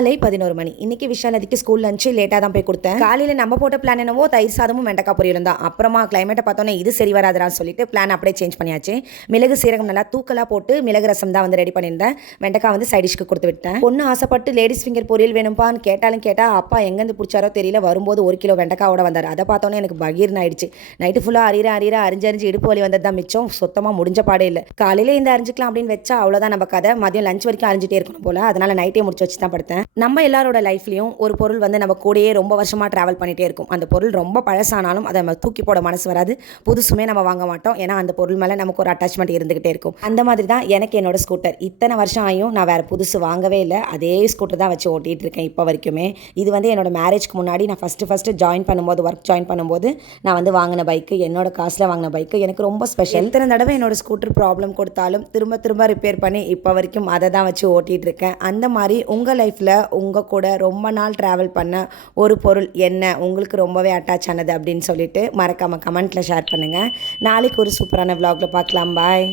காலை 11 மணி. இன்னைக்கு விஷாலதிக்கு school lunch லேட்டாக தான் போய் கொடுத்தேன். காலையில் நம்ம போட்ட பிளான் என்னவோ தயிர் சாதமும் வெண்டைக்காய் பொரியலும் தான். அப்புறமா கிளைமேட்டை பார்த்தோன்னே இது சரி வராதுறான்னு சொல்லிட்டு பிளான் அப்படியே சேஞ்ச் பண்ணியாச்சு. மிளகு சீரகம் நல்லா தூக்கலாக போட்டு மிளகு ரசம் தான் வந்து ரெடி பண்ணியிருந்தேன். வெண்டைக்காய் வந்து சைடிஷ்க்கு கொடுத்து விட்டேன். பொண்ணு ஆசைப்பட்டு லேடிஸ் ஃபிங்கர் பொரியல் வேணும்பான்னு கேட்டால் அப்பா எங்கேருந்து பிடிச்சாரோ தெரியல, வரும்போது 1 கிலோ வெண்டைக்காவோட வந்தார். அதை பார்த்தோன்னே எனக்கு பகீர்னு ஆயிடுச்சு. நைட்டு ஃபுல்லாக அரிஞ்சு இடுப்பு வலி வந்தது தான் மிச்சம். சுத்தமாக முடிஞ்ச பாடே இல்லை. காலையில் இந்த அரிஞ்சிக்கலாம் அப்படின்னு வச்சா அவ்வளோதான் நம்ம கதை. மதியம் லஞ்ச் வரைக்கும் அரிஞ்சிட்டே இருக்கணும் போல. அதனால நைட்டே முடிச்சு வச்சு தான் படுத்தேன். நம்ம எல்லாரோட லைஃப்லையும் ஒரு பொருள் வந்து நம்ம கூடயே ரொம்ப வருஷமாக ட்ராவல் பண்ணிகிட்டே இருக்கும். அந்த பொருள் ரொம்ப பழசானாலும் அதை நம்ம தூக்கி போட மனசு வராது. புதுசுமே நம்ம வாங்க மாட்டோம். ஏன்னா அந்த பொருள் மேலே நமக்கு ஒரு அட்டாச்மெண்ட் இருந்துகிட்டே இருக்கும். அந்த மாதிரி தான் எனக்கு என்னோட ஸ்கூட்டர். இத்தனை வருஷம் ஆகியும் நான் வேறு புதுசு வாங்கவே இல்லை. அதே ஸ்கூட்டர் தான் வச்சு ஓட்டிகிட்டு இருக்கேன் இப்போ வரைக்குமே. இது வந்து என்னோட மேரேஜ்க்கு முன்னாடி நான் ஃபஸ்ட்டு ஜாயின் பண்ணும்போது, ஒர்க் ஜாயின் பண்ணும்போது நான் வந்து வாங்கின பைக்கு, என்னோட காசில் வாங்கின பைக்கு. எனக்கு ரொம்ப ஸ்பெஷல். எத்தனை தடவை என்னோட ஸ்கூட்டர் ப்ராப்ளம் கொடுத்தாலும் திரும்ப ரிப்பேர் பண்ணி இப்போ வரைக்கும் அதை தான் வச்சு ஓட்டிகிட்டு இருக்கேன். அந்த மாதிரி உங்கள் லைஃப்பில் உங்கள் கூட ரொம்ப நாள் ட்ராவல் பண்ண ஒரு பொருள் என்ன உங்களுக்கு ரொம்பவே அட்டாச் ஆனது அப்படின்னு சொல்லிட்டு மறக்காமல் கமெண்ட்டில் ஷேர் பண்ணுங்கள். நாளைக்கு ஒரு சூப்பரான vlogல பார்க்கலாம். பாய்.